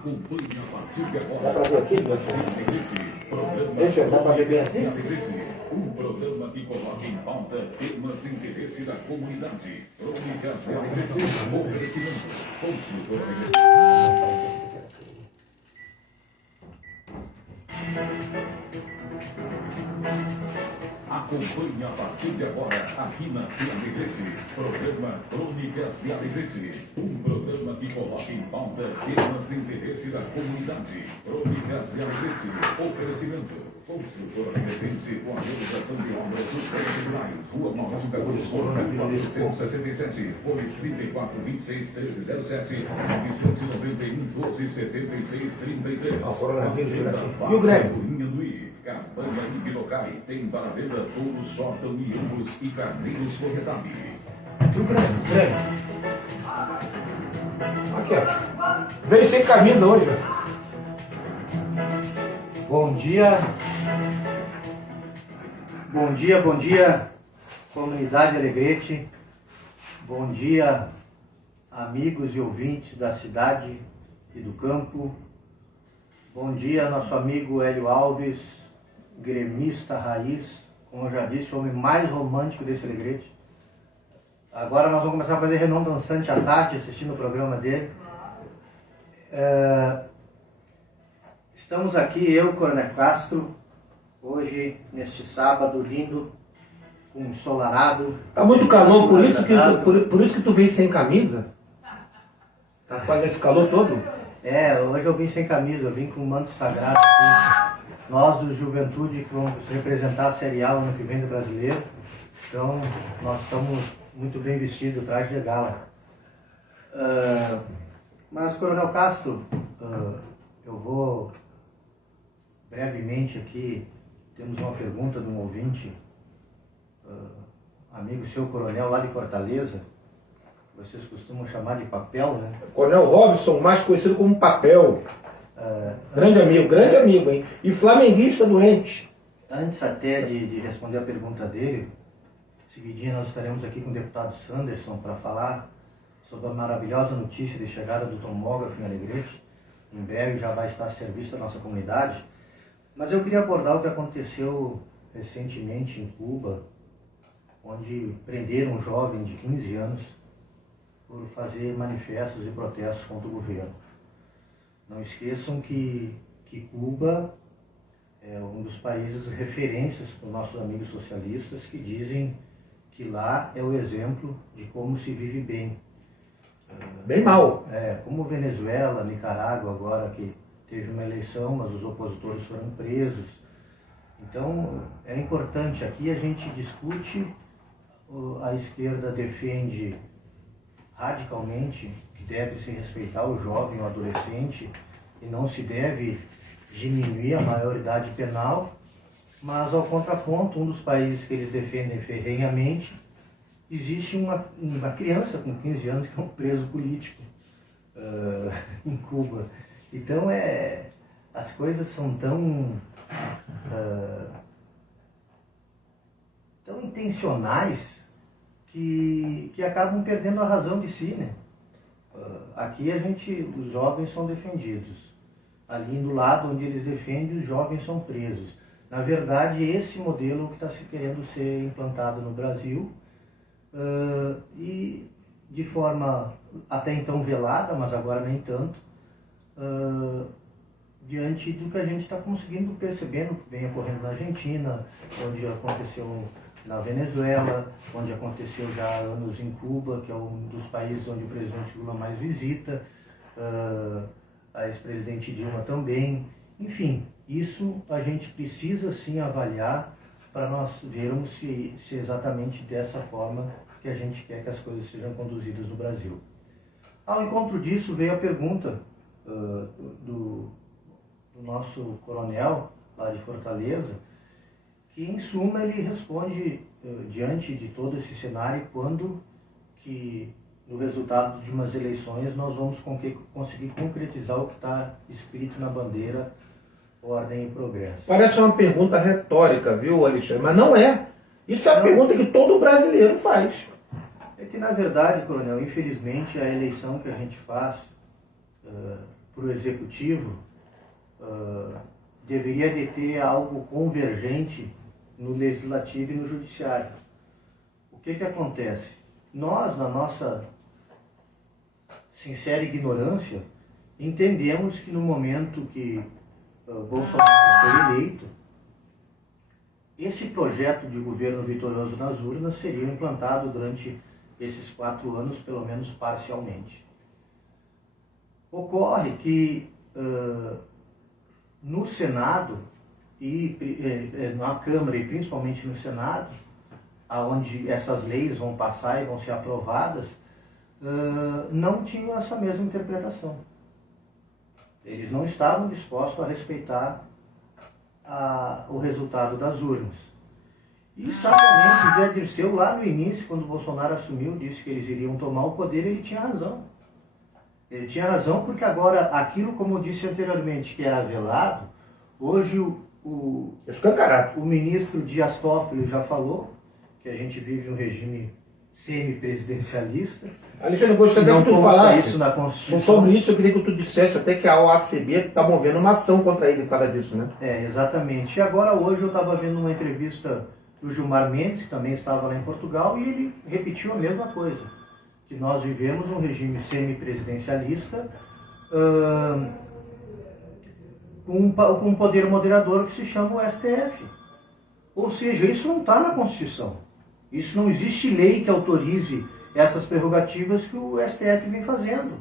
Acompanhe a partir de agora. Dá pra ver aqui? Deixa eu, dá pra ver bem assim? Um programa que coloca em pauta temas de interesse da comunidade. Crônicas de Alegrete, oferecimento. Construtora. Acompanhe a partir de agora, aqui na Alegrete, programa Crônicas de Alegrete. Um programa que coloca em pauta temas de interesse da comunidade. Crônicas de Alegrete, oferecimento. Construtora Alegrete, com a realização de obras estruturais. Rua Nova Jogadores, por 467, folhas 34, 26, 1307, 991, 12, 76, 33. E o Grêmio? Cabana Ibirocai tem para venda todo sótão e ambos e carneiros corretáveis. O Grêmio. Aqui, ó. Veio sem camisa hoje, velho. Bom dia. Bom dia, bom dia, comunidade Alegrete. Bom dia, amigos e ouvintes da cidade e do campo. Bom dia, nosso amigo Hélio Alves, gremista raiz, como eu já disse, o homem mais romântico desse Alegrete. Agora nós vamos começar a fazer Renan Dançante à tarde, assistindo o programa dele. Estamos aqui, eu, Coronel Castro, hoje, neste sábado lindo, ensolarado. Tá muito calor, por isso que tu veio sem camisa? Tá quase esse calor todo? Hoje eu vim sem camisa, eu vim com o manto sagrado aqui. Nós do Juventude que vamos representar a Série A ano que vem do Brasileiro. Então, nós estamos muito bem vestidos, traje de gala. Mas, Coronel Castro, eu vou brevemente aqui, temos uma pergunta de um ouvinte, amigo seu Coronel lá de Fortaleza, vocês costumam chamar de Papel, né? Coronel Robson, mais conhecido como Papel. Grande amigo, hein? E flamenguista doente. Antes até de responder a pergunta dele, seguidinha nós estaremos aqui com o deputado Sanderson para falar sobre a maravilhosa notícia de chegada do tomógrafo em Alegrete. Em breve já vai estar a serviço da nossa comunidade. Mas eu queria abordar o que aconteceu recentemente em Cuba, onde prenderam um jovem de 15 anos por fazer manifestos e protestos contra o governo. Não esqueçam que Cuba é um dos países referências para os nossos amigos socialistas que dizem que lá é o exemplo de como se vive bem. Bem mal. Como Venezuela, Nicarágua agora que teve uma eleição, mas os opositores foram presos. Então é importante, aqui a gente discute, a esquerda defende radicalmente que deve se respeitar o jovem, o adolescente, e não se deve diminuir a maioridade penal, mas ao contraponto, um dos países que eles defendem ferrenhamente, existe uma criança com 15 anos que é um preso político em Cuba. Então as coisas são tão intencionais que acabam perdendo a razão de si, né? Aqui os jovens são defendidos. Ali do lado onde eles defendem, os jovens são presos. Na verdade, esse modelo que está se querendo ser implantado no Brasil, e de forma até então velada, mas agora nem tanto, diante do que a gente está conseguindo percebendo que vem ocorrendo na Argentina, onde aconteceu na Venezuela, onde aconteceu já há anos em Cuba, que é um dos países onde o presidente Lula mais visita, a ex-presidente Dilma também. Enfim, isso a gente precisa sim avaliar para nós vermos se é exatamente dessa forma que a gente quer que as coisas sejam conduzidas no Brasil. Ao encontro disso veio a pergunta do nosso coronel lá de Fortaleza, que em suma ele responde diante de todo esse cenário quando que no resultado de umas eleições nós vamos conseguir concretizar o que está escrito na bandeira Ordem e Progresso. Parece uma pergunta retórica, viu, Alexandre? Mas não é. Isso é a pergunta que todo brasileiro faz. É que na verdade, coronel, infelizmente a eleição que a gente faz para o Executivo deveria de ter algo convergente no Legislativo e no Judiciário. O que acontece? Nós, na nossa sincera ignorância, entendemos que no momento que Bolsonaro foi eleito, esse projeto de governo vitorioso nas urnas seria implantado durante esses 4 anos, pelo menos parcialmente. Ocorre que no Senado, na Câmara e principalmente no Senado, onde essas leis vão passar e vão ser aprovadas, não tinham essa mesma interpretação. Eles não estavam dispostos a respeitar o resultado das urnas. E sabiamente, o Zé Dirceu, lá no início, quando o Bolsonaro assumiu, disse que eles iriam tomar o poder, ele tinha razão. Ele tinha razão porque agora, aquilo, como eu disse anteriormente, que era velado, hoje o ministro Dias Toffoli já falou que a gente vive um regime semi-presidencialista. Alexandre, eu gostaria não que tu falasse isso na Constituição. Sobre isso, eu queria que tu dissesse até que a OACB está movendo uma ação contra ele por causa disso, né? Exatamente. E agora, hoje, eu estava vendo uma entrevista do Gilmar Mendes, que também estava lá em Portugal, e ele repetiu a mesma coisa, que nós vivemos um regime semi-presidencialista com um poder moderador que se chama o STF. Ou seja, isso não está na Constituição. Isso não existe lei que autorize essas prerrogativas que o STF vem fazendo.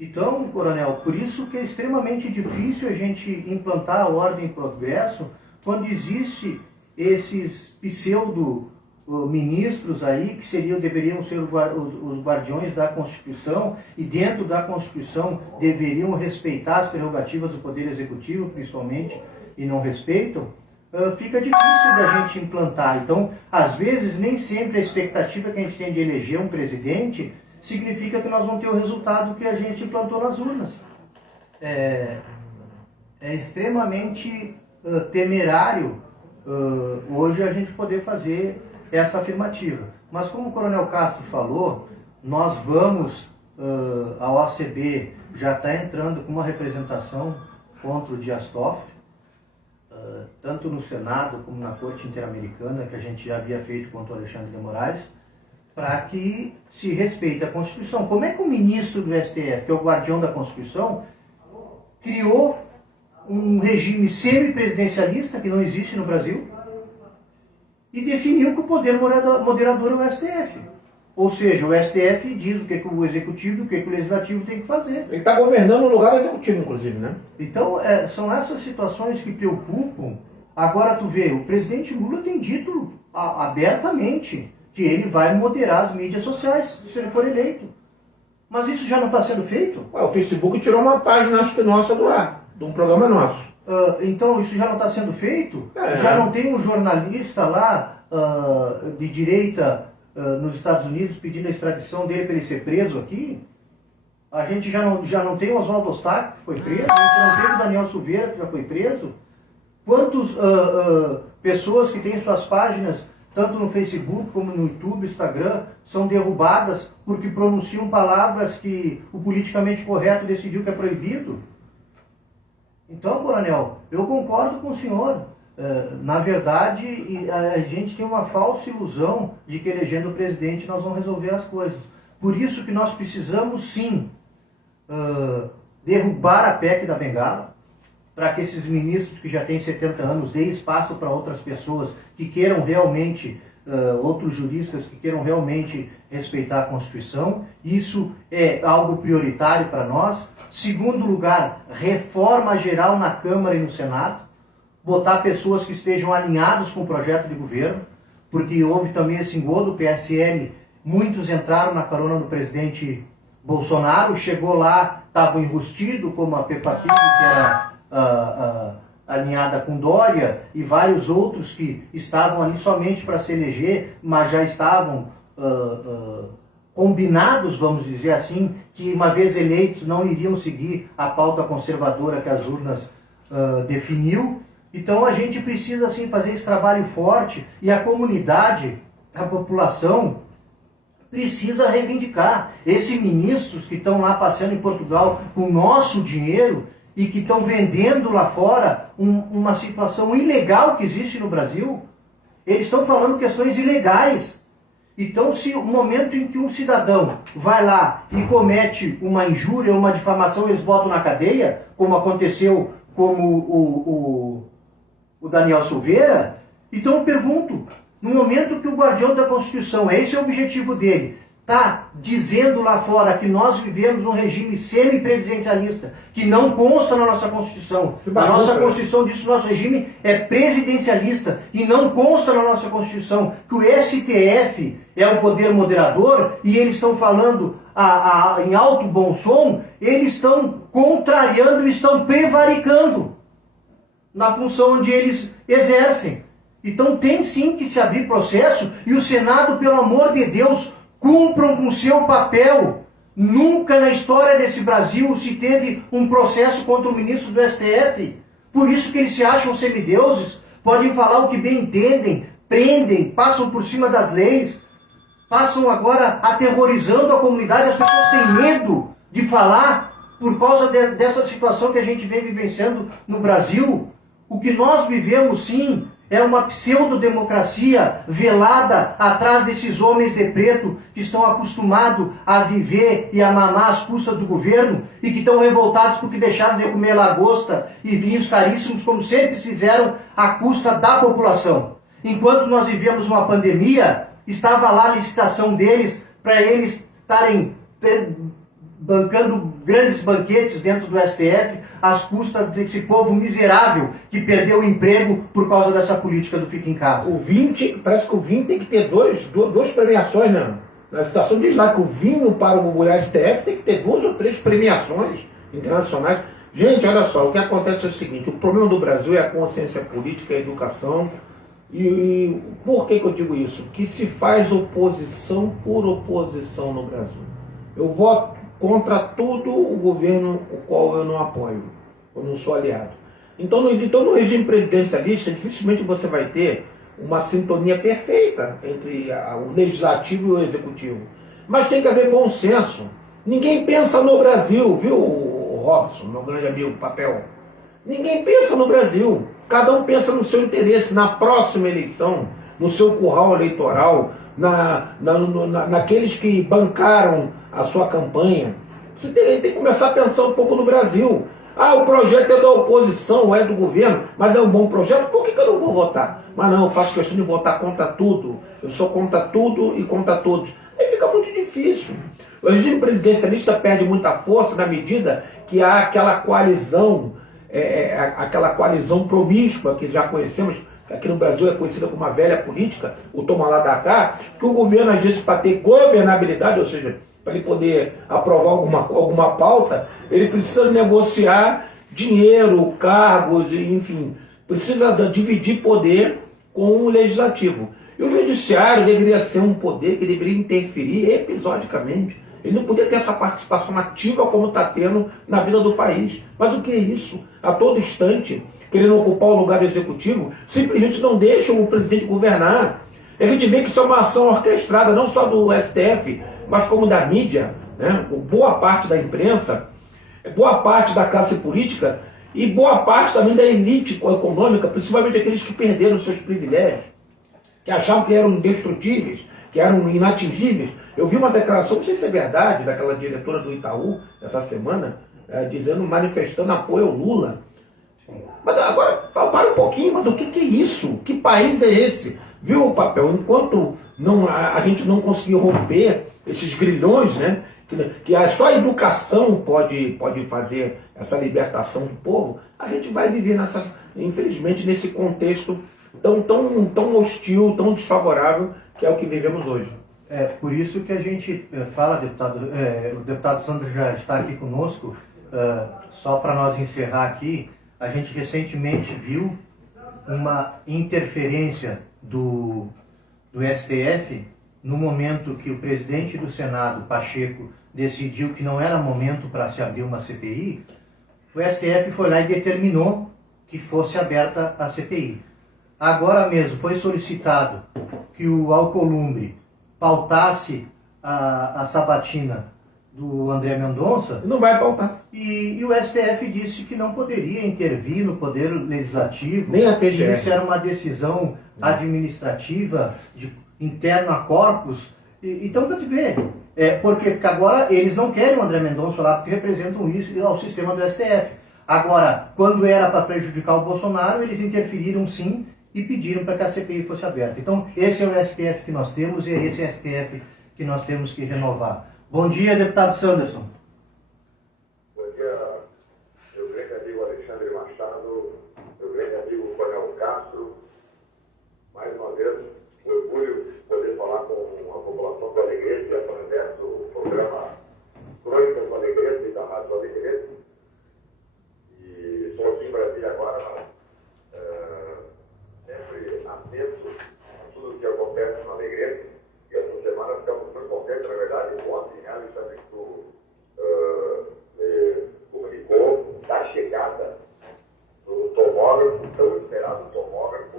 Então, coronel, por isso que é extremamente difícil a gente implantar a ordem e progresso quando existe esses pseudo-ministros aí que deveriam ser os guardiões da Constituição e dentro da Constituição deveriam respeitar as prerrogativas do Poder Executivo, principalmente, e não respeitam. Fica difícil da gente implantar. Então, às vezes, nem sempre a expectativa que a gente tem de eleger um presidente significa que nós vamos ter o resultado que a gente implantou nas urnas. É extremamente temerário hoje a gente poder fazer essa afirmativa. Mas como o Coronel Castro falou, nós vamos, a OACB já está entrando com uma representação contra o Dias Toffoli, tanto no Senado como na Corte Interamericana, que a gente já havia feito contra o Alexandre de Moraes, para que se respeite a Constituição. Como é que o ministro do STF, que é o guardião da Constituição, criou um regime semipresidencialista, que não existe no Brasil, e definiu que o poder moderador é o STF. Ou seja, o STF diz o que o Executivo e o que o Legislativo tem que fazer. Ele está governando no lugar do Executivo, inclusive, né? Então, são essas situações que preocupam. Agora, tu vê, o presidente Lula tem dito abertamente que ele vai moderar as mídias sociais se ele for eleito. Mas isso já não está sendo feito? O Facebook tirou uma página, acho que nossa, do ar, de um programa nosso. Então, isso já não está sendo feito? Já não tem um jornalista lá de direita nos Estados Unidos pedindo a extradição dele para ele ser preso aqui? A gente já não tem o Oswaldo Ostaque, que foi preso, a gente não teve o Daniel Silveira, que já foi preso. Quantas pessoas que têm suas páginas, tanto no Facebook como no YouTube, Instagram, são derrubadas porque pronunciam palavras que o politicamente correto decidiu que é proibido? Então, coronel, eu concordo com o senhor. Na verdade, a gente tem uma falsa ilusão de que elegendo o presidente nós vamos resolver as coisas. Por isso que nós precisamos, sim, derrubar a PEC da Bengala, para que esses ministros que já têm 70 anos deem espaço para outras pessoas que queiram realmente, outros juristas que queiram realmente respeitar a Constituição. Isso é algo prioritário para nós. Segundo lugar, reforma geral na Câmara e no Senado. Botar pessoas que estejam alinhados com o projeto de governo, porque houve também esse engodo do PSL, muitos entraram na carona do presidente Bolsonaro, chegou lá, estava enrustido, como a Peppa Pig, que era alinhada com Dória, e vários outros que estavam ali somente para se eleger, mas já estavam combinados, vamos dizer assim, que uma vez eleitos não iriam seguir a pauta conservadora que as urnas definiu. Então a gente precisa assim fazer esse trabalho forte, e a comunidade, a população, precisa reivindicar. Esses ministros que estão lá passeando em Portugal com o nosso dinheiro e que estão vendendo lá fora uma situação ilegal que existe no Brasil, eles estão falando questões ilegais. Então, se o momento em que um cidadão vai lá e comete uma injúria, uma difamação, eles botam na cadeia, como aconteceu com o Daniel Silveira, então eu pergunto, no momento que o guardião da Constituição, esse é o objetivo dele, está dizendo lá fora que nós vivemos um regime semipresidencialista, que não consta na nossa Constituição. A nossa Constituição diz que o nosso regime é presidencialista e não consta na nossa Constituição que o STF é o poder moderador e eles estão falando em alto bom som, eles estão contrariando e estão prevaricando na função onde eles exercem. Então tem sim que se abrir processo e o Senado, pelo amor de Deus, cumpram com o seu papel. Nunca na história desse Brasil se teve um processo contra o ministro do STF. Por isso que eles se acham semideuses, podem falar o que bem entendem, prendem, passam por cima das leis, passam agora aterrorizando a comunidade. As pessoas têm medo de falar por causa dessa situação que a gente vem vivenciando no Brasil. O que nós vivemos, sim, é uma pseudo-democracia velada atrás desses homens de preto que estão acostumados a viver e a mamar às custas do governo e que estão revoltados porque deixaram de comer lagosta e vinhos caríssimos, como sempre fizeram, à custa da população. Enquanto nós vivíamos uma pandemia, estava lá a licitação deles para eles estarem bancando grandes banquetes dentro do STF, às custas desse povo miserável que perdeu o emprego por causa dessa política do fica em casa. Parece que o vinho tem que ter duas premiações, né? Na citação diz lá que o vinho para o STF tem que ter 2 ou 3 premiações internacionais. Gente, olha só, o que acontece é o seguinte, o problema do Brasil é a consciência política, a educação. E por que eu digo isso? Que se faz oposição por oposição no Brasil. Eu voto contra todo o governo o qual eu não apoio, eu não sou aliado. Então no regime presidencialista, dificilmente você vai ter uma sintonia perfeita entre o legislativo e o executivo. Mas tem que haver bom senso. Ninguém pensa no Brasil, viu, Robson, meu grande amigo Papel? Ninguém pensa no Brasil. Cada um pensa no seu interesse, na próxima eleição, no seu curral eleitoral, naqueles que bancaram a sua campanha. Você tem que começar a pensar um pouco no Brasil. O projeto é da oposição, é do governo, mas é um bom projeto, por que eu não vou votar? Mas não, eu faço questão de votar contra tudo. Eu sou contra tudo e contra todos. Aí fica muito difícil. O regime presidencialista perde muita força na medida que há aquela coalizão, aquela coalizão promíscua que já conhecemos, que aqui no Brasil é conhecida como a velha política, o toma lá da cá, que o governo, às vezes, para ter governabilidade, ou seja, para ele poder aprovar alguma pauta, ele precisa negociar dinheiro, cargos, enfim, precisa dividir poder com o legislativo. E o judiciário deveria ser um poder que deveria interferir episodicamente. Ele não podia ter essa participação ativa como está tendo na vida do país. Mas o que é isso? A todo instante, querendo ocupar o lugar do executivo, simplesmente não deixam o presidente governar. A gente vê que isso é uma ação orquestrada, não só do STF, mas como da mídia, né? Boa parte da imprensa, boa parte da classe política e boa parte também da elite econômica, principalmente aqueles que perderam seus privilégios, que achavam que eram indestrutíveis, que eram inatingíveis. Eu vi uma declaração, não sei se é verdade, daquela diretora do Itaú, essa semana, manifestando apoio ao Lula. Mas agora, para um pouquinho, mas o que é isso? Que país é esse? Viu o Papel? Enquanto a gente não conseguir romper esses grilhões, né, que só a educação pode fazer essa libertação do povo, a gente vai viver, infelizmente, nesse contexto tão hostil, tão desfavorável, que é o que vivemos hoje. É por isso que a gente fala, deputado, o deputado Sandro já está aqui conosco, só para nós encerrar aqui, a gente recentemente viu uma interferência do STF no momento que o presidente do Senado, Pacheco, decidiu que não era momento para se abrir uma CPI. O STF foi lá e determinou que fosse aberta a CPI. Agora mesmo foi solicitado que o Alcolumbre pautasse a sabatina do André Mendonça, Não vai pautar. e o STF disse que não poderia intervir no Poder Legislativo, Nem a que PGR. isso era uma decisão administrativa interna a corpus. Então, para te ver, porque agora eles não querem o André Mendonça lá, porque representam isso ao sistema do STF. Agora, quando era para prejudicar o Bolsonaro, eles interferiram sim e pediram para que a CPI fosse aberta. Então, esse é o STF que nós temos e é esse STF que nós temos que renovar. Bom dia, deputado Sanderson. Bom dia, meu grande amigo Alexandre Machado, meu grande amigo Coronel Castro. Mais uma vez, orgulho poder falar com a população do Alegrete através do programa Crônicas do Alegrete e da Rádio do Alegrete. E estou aqui em Brasília agora, mas sempre atento a tudo o que acontece no Alegrete. E essa semana ficamos muito contentes, na verdade, ontem, né, Alexandre, que tu comunicou da chegada do tomógrafo, tão esperado tomógrafo,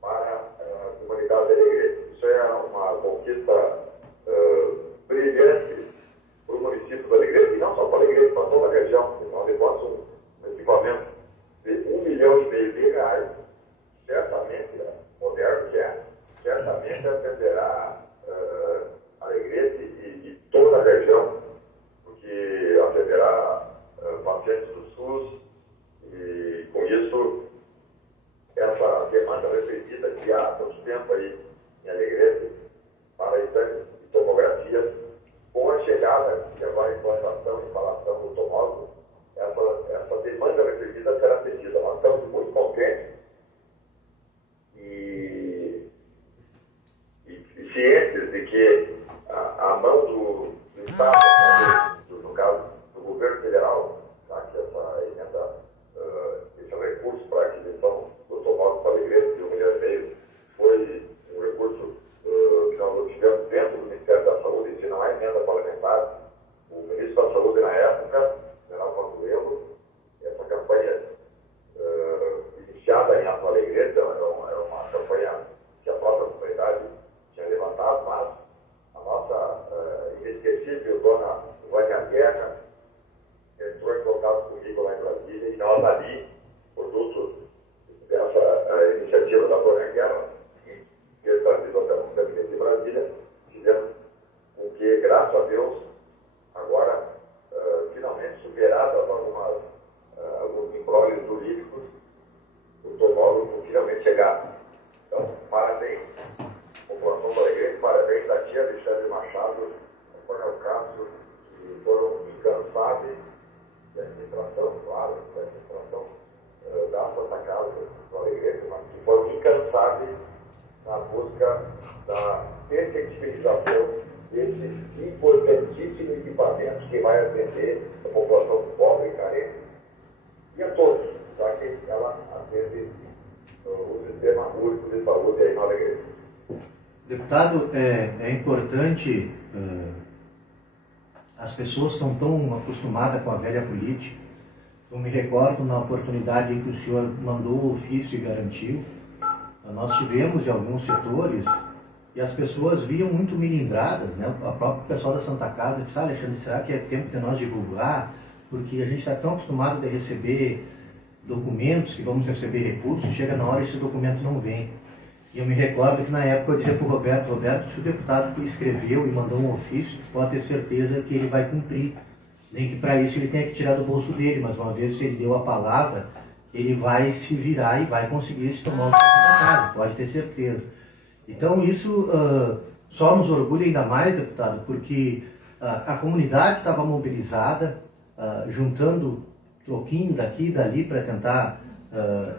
para a comunidade da Alegrete. Isso é uma conquista brilhante para o município do Alegrete, e não só para o Alegrete, para toda a região. Afinal de contas, um equipamento de R$1,5 milhão, certamente, moderno que é, certamente atenderá Alegrete e toda a região, porque atenderá pacientes do SUS, e com isso essa demanda repetida que há há tanto tempo aí em Alegrete para exames de tomografia, com a chegada que vai a implantação e instalação do tomógrafo, essa demanda repetida será atendida. Nós estamos muito contentes e cientes de que a mão do Estado, no caso do governo federal, já que essa emenda, esse recurso para a aquisição do tomógrafo para a Alegrete de R$1,5 milhão foi um recurso que nós tivemos dentro do Ministério da Saúde, e não é emenda parlamentar. O ministro da Saúde na época, o general Pazuello, essa campanha iniciada em Alto Alegrete era uma campanha que a própria comunidade tinha levantado, mas a nossa inesquecível dona Vânia Guerra entrou em contato comigo lá em Brasília, e nós ali, produto dessa iniciativa da dona Guerra, que é trazida até o gabinete de Brasília, fizemos com que, graças a Deus, agora, finalmente superadas alguns embróglios jurídicos, o tomógrafo finalmente chegar. Então, parabéns, população do Alegrete, parabéns a tia Alexandre Machado, ao Coronel Castro, que foram incansáveis, da administração, claro, da administração da Santa Casa do Alegrete, mas que foram incansáveis na busca da efetivização desse importantíssimo equipamento que vai atender a população pobre e carente e a todos, já que ela atende o sistema único de saúde aí no Alegrete. Deputado, é importante, as pessoas estão tão acostumadas com a velha política. Eu me recordo na oportunidade em que o senhor mandou o ofício e garantiu, nós tivemos em alguns setores e as pessoas viam muito milindradas, né? O próprio pessoal da Santa Casa disse: Alexandre, será que é tempo de nós divulgar? Porque a gente está tão acostumado a receber documentos, que vamos receber recursos, chega na hora e esse documento não vem. E eu me recordo que na época eu dizia para o Roberto, se o deputado escreveu e mandou um ofício, pode ter certeza que ele vai cumprir. Nem que para isso ele tenha que tirar do bolso dele, mas uma vez que ele deu a palavra, ele vai se virar e vai conseguir se tomar o da casa, pode ter certeza. Então isso só nos orgulha ainda mais, deputado, porque a comunidade estava mobilizada, juntando troquinho daqui e dali para tentar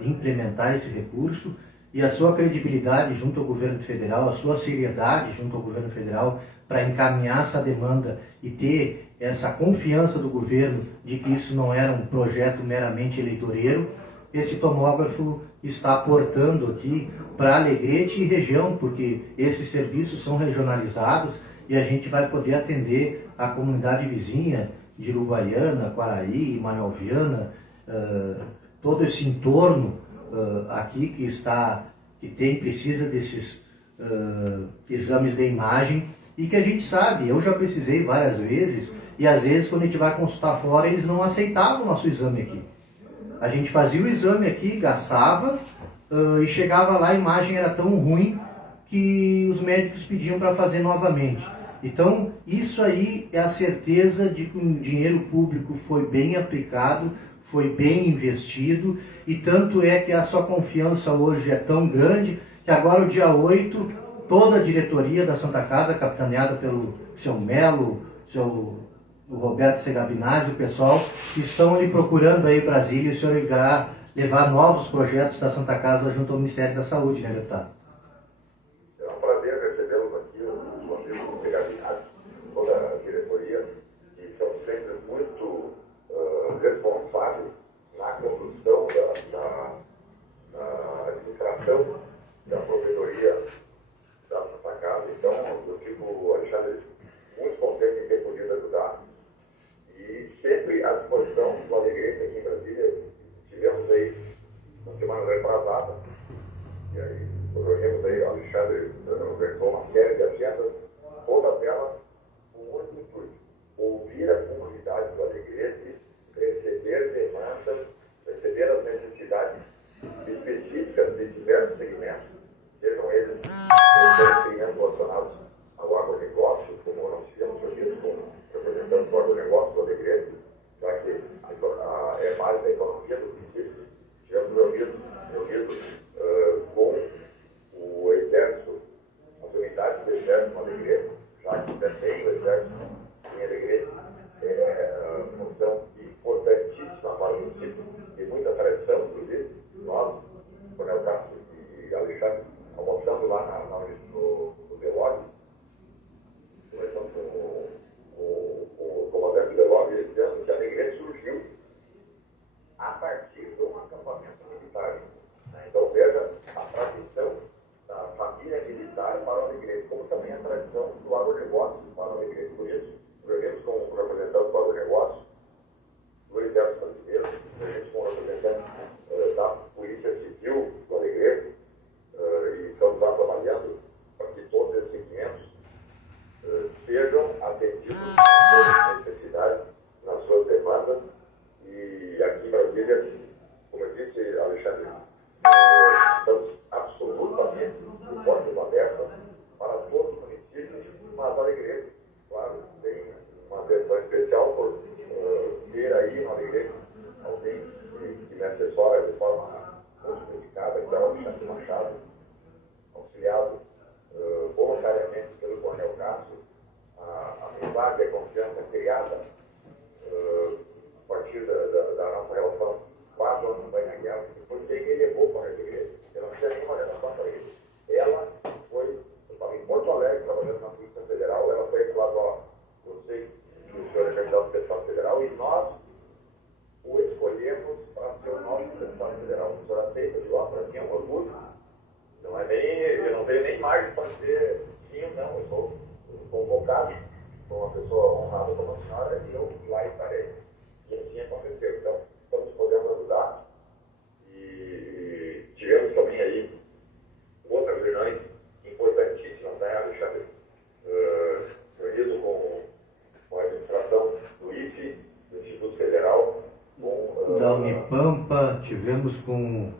implementar esse recurso, e a sua credibilidade junto ao governo federal, a sua seriedade junto ao governo federal para encaminhar essa demanda e ter essa confiança do governo de que isso não era um projeto meramente eleitoreiro, esse tomógrafo está aportando aqui para Alegrete e região, porque esses serviços são regionalizados e a gente vai poder atender a comunidade vizinha de Uruguaiana, Quaraí, Manoel todo esse entorno aqui que precisa desses exames de imagem e que a gente sabe, eu já precisei várias vezes, e às vezes quando a gente vai consultar fora, eles não aceitavam o nosso exame aqui. A gente fazia o exame aqui, gastava, e chegava lá, a imagem era tão ruim que os médicos pediam para fazer novamente. Então, isso aí é a certeza de que o dinheiro público foi bem aplicado, foi bem investido, e tanto é que a sua confiança hoje é tão grande que agora, o dia 8, toda a diretoria da Santa Casa, capitaneada pelo seu Melo, o Roberto Segabinazzi, o pessoal, que estão ali procurando aí Brasília, e o senhor irá levar novos projetos da Santa Casa junto ao Ministério da Saúde, né, deputado? É um prazer recebê-los aqui, os amigos do Segabinazzi, toda a diretoria, que são sempre muito responsáveis na condução da administração da provedoria da Santa Casa. Então, eu fico, Alexandre, muito contente em ter podido ajudar. E sempre à disposição do Alegrete aqui em Brasília. Tivemos aí, na semana retrasada, e aí reunimos aí, o Alexandre versou uma série de agendas, todas elas com muito intuito. Ouvir a comunidade do Alegrete, receber demandas, receber as necessidades específicas de diversos segmentos, sejam eles segmentos relacionados ao agronegócio, como nós tivemos reunidos com representantes do agronegócio do Alegrete, já que é base da economia do município. Tivemos reunidos com o Exército, as unidades do Exército no Alegrete, já que também o Exército em Alegrete é função importantíssima para o município, de muita tradição, inclusive. Nós, Coronel Castro e Alexandre, almoçando lá no Delório, conversamos com o comandante Delório, dizendo que a Alegrete surgiu a partir de um acampamento militar. Então, veja a tradição da família militar para o Alegrete, como também a tradição do agronegócio para o Alegrete. Por isso, reunimos com o representante do agronegócio, do Exército Brasileiro, reunimos com o representante da Polícia Civil do Alegrete, e estamos lá trabalhando para que todos esses segmentos sejam atendidos nas suas necessidades, nas suas demandas. E aqui em Brasília, como eu disse, Alexandre, estamos absolutamente de portas abertas para todos os municípios, mas Alegrete, claro, tem uma atenção especial por ter aí no Alegrete alguém que me assessora de forma muito significada, que é o Alexandre Machado, auxiliado voluntariamente pelo Coronel Castro. A amizade e a confiança criada a partir da nossa relação 4 anos da guerra, foi quem me levou para a igreja. Eu não tinha nenhuma relação com a igreja. Ela foi, eu estava em Porto Alegre, trabalhando na Polícia Federal, ela foi falando, ó, eu sei que o senhor é candidato a deputado federal e nós o escolhemos para ser o nosso deputado federal. O senhor aceita de lá para mim, é um orgulho. Não é nem, eu não tenho nem margem para dizer sim ou não, eu sou convocado, sou uma pessoa honrada como a senhora e eu lá estarei. E assim aconteceu. Então, estamos podendo ajudar. E tivemos também aí outras reuniões importantíssimas, né, Alexandre? Reunido com a administração do IFE, do Instituto Federal, com da Unipampa, tivemos com o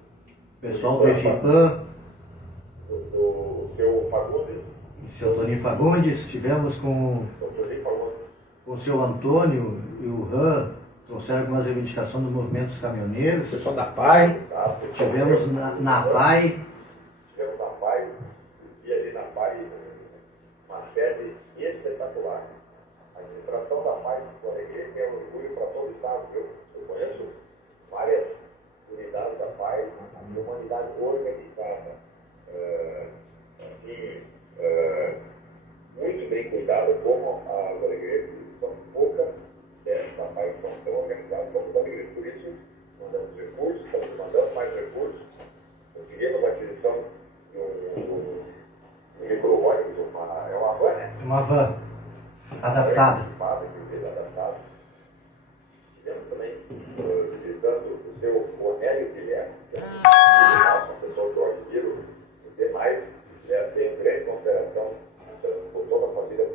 pessoal do EFIPAM, do seu Fagundes, seu Toninho Fagundes, tivemos com o seu Antônio e o RAM, trouxeram algumas reivindicações dos movimentos caminhoneiros. O pessoal da PAI. Tivemos na PAI. Tivemos na PAI, e ali na PAI, uma sede espetacular. A administração da PAI do Alegrete é um orgulho para todo o estado. Eu conheço várias unidades da PAI, de uma unidade organizada, muito bem cuidada, como a do Alegrete. São poucas da PAI que são tão organizadas como a do Alegrete. Por isso, mandamos recursos, estamos mandando mais recursos. Conseguimos a aquisição de um micro-ônibus, é uma van, né? Uma van adaptada. Adaptada. Tivemos também visitando o seu Onélio Guilherme, que é uma pessoa que eu admiro demais, tem grande consideração por toda a família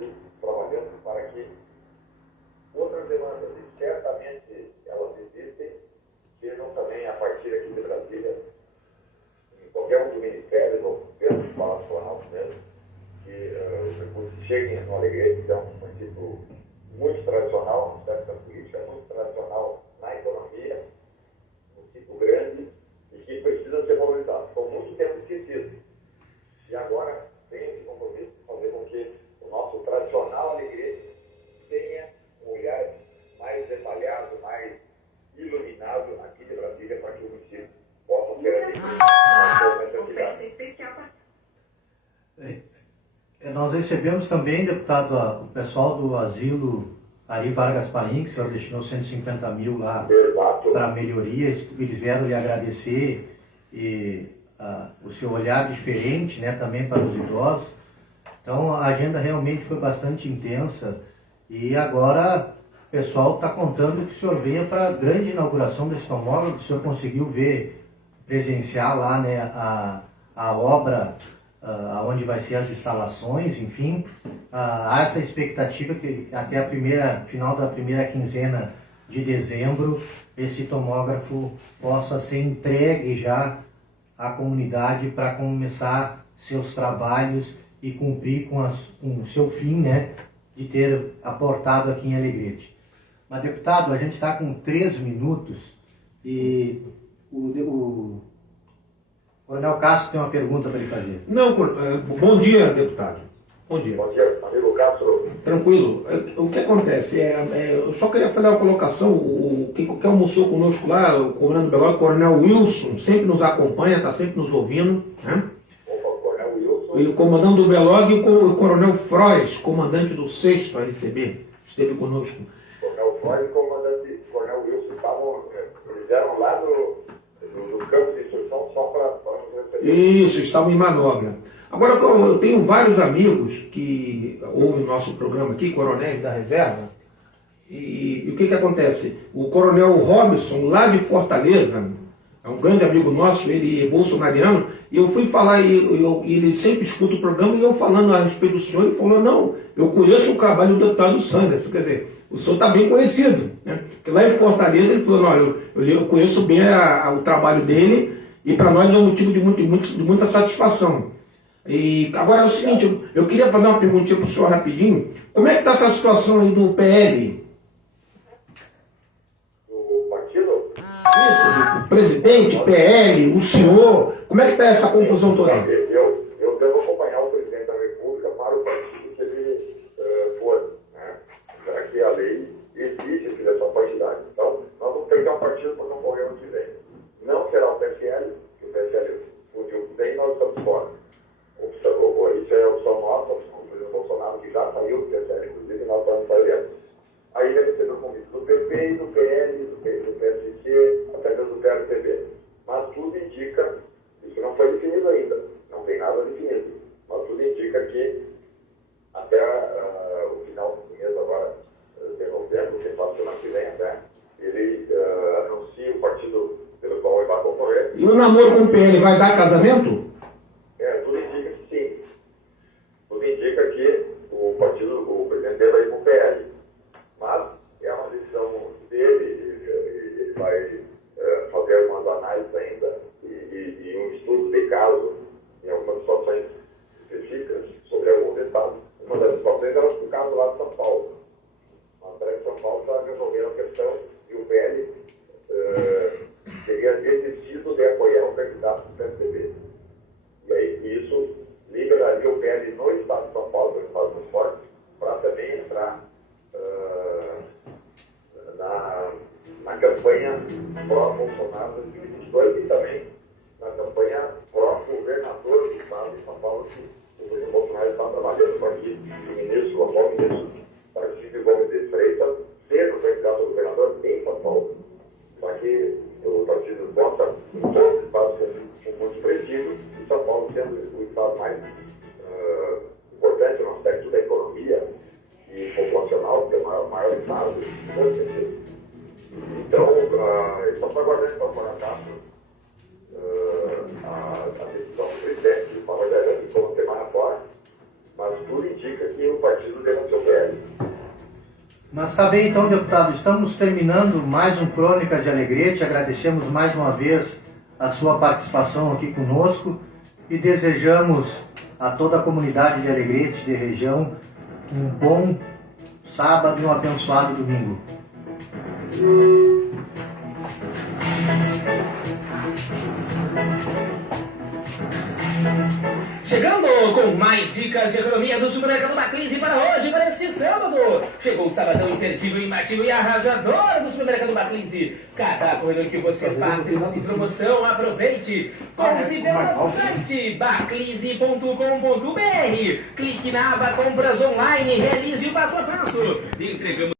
e trabalhando para que outras demandas, e certamente elas existem, sejam também a partir aqui de Brasília, em qualquer um dos ministérios ou dentro do Palácio Planalto mesmo, que os recursos cheguem no Alegrete, que é um município muito tradicional no aspecto da política, muito tradicional na economia, um município grande e que precisa ser valorizado. Ficou muito tempo esquecido. E agora tem esse compromisso de fazer com que o nosso tradicional Alegrete tenha um olhar mais detalhado, mais iluminado aqui de Brasília, para que o município possa ser Nós recebemos também, deputado, o pessoal do asilo Ari Vargas Paim, que o senhor destinou 150 mil lá para melhorias. Eles vieram lhe agradecer e o seu olhar diferente, né, também para os idosos. Então a agenda realmente foi bastante intensa e agora o pessoal está contando que o senhor venha para a grande inauguração desse tomógrafo. O senhor conseguiu ver, presenciar lá, né, a obra, onde vai ser as instalações, enfim. Há essa expectativa que até final da primeira quinzena de dezembro esse tomógrafo possa ser entregue já à comunidade para começar seus trabalhos e cumprir com o seu fim, né, de ter aportado aqui em Alegrete. Mas, deputado, a gente está com 3 minutos e o Coronel Castro tem uma pergunta para lhe fazer. Não, bom dia, deputado. Bom dia. Bom dia, amigo Castro. Tranquilo. O que acontece? Eu só queria fazer uma colocação. Quem almoçou conosco lá, o Coronel Belog, o Coronel Wilson, sempre nos acompanha, está sempre nos ouvindo, né? Opa, o Coronel Wilson. E o comandante do Belog e o Coronel Frois, comandante do 6º ARCB, esteve conosco. Coronel Frois e o comandante Coronel Wilson eles vieram lá do campo de instrução só para nos receber. Isso, estavam em manobra. Agora, eu tenho vários amigos que ouvem o nosso programa aqui, coronéis da reserva, e o que acontece? O Coronel Robson, lá de Fortaleza, é um grande amigo nosso, ele é bolsonariano, e eu fui falar, e ele sempre escuta o programa, e eu falando a respeito do senhor, ele falou, não, eu conheço o trabalho do deputado Sanders, quer dizer, o senhor está bem conhecido, né? Porque lá em Fortaleza ele falou, não, eu conheço bem o trabalho dele, e para nós é um motivo de muita satisfação. E agora é o seguinte, eu queria fazer uma perguntinha para o senhor rapidinho. Como é que está essa situação aí do PL? Do partido? Isso, o presidente, PL, o senhor, como é que está essa confusão toda? Eu devo acompanhar o presidente da República para o partido que ele for, né? Já que a lei exige filiação partidária. Então, nós vamos pegar um partido para concorrer ano que vem. Não será o PSL, que o PSL fundiu bem, nós estamos fora. Isso é a opção nossa, o presidente Bolsonaro, que já saiu do PSL, inclusive, nós estamos saindo. Aí ele recebeu o convite do PP, do PL, do PSC, até mesmo do PSDB. Mas tudo indica, isso não foi definido ainda, não tem nada definido, mas tudo indica que até o final do mês agora, de novembro, quem sabe semana que vem até, ele anuncia o partido pelo qual ele vai concorrer. E o namoro com o PL vai dar casamento? Tudo indica que sim. Tudo indica que o presidente dele vai ir com o PL. Mas é uma decisão dele, ele vai fazer algumas análises ainda e um estudo de caso em algumas situações específicas sobre alguns estados. Uma das situações era o caso lá de São Paulo. Mas parece que São Paulo já resolveram a questão e o PL teria desistido de apoiar o candidato do PSDB. E aí isso liberaria o PL no estado de São Paulo, no estado do esporte, para também entrar na campanha pró-Bolsonaro de 2022 e também na campanha pró-governador do estado de São Paulo, que o presidente Bolsonaro está trabalhando para que o ministro, o atual ministro Tarcísio Gomes de Freitas, seja o candidato a governador em São Paulo, para que o Tarcísio possa, em todos os estados, ser muito expressivo, e São Paulo sendo o estado mais importante no aspecto da economia e populacional, que é o maior estado, em todo sentido. Então, estamos aguardando então para a decisão do presidente, de forma geral, ficou uma semana fora, mas mas tudo indica que o partido denunciou o PL. Mas está bem então, deputado, estamos terminando mais um Crônicas de Alegrete, agradecemos mais uma vez a sua participação aqui conosco e desejamos a toda a comunidade de Alegrete, de região, um bom sábado e um abençoado domingo. Chegando com mais dicas de economia do Supermercado Mackenzie para hoje, para este sábado. Chegou o sabadão imperdível, imbatível e arrasador do Supermercado Mackenzie. Cada corredor que você passa em promoção, aproveite. Compre pelo nosso site, mackenzie.com.br. Clique na aba Compras Online, realize o passo a passo. Entregamos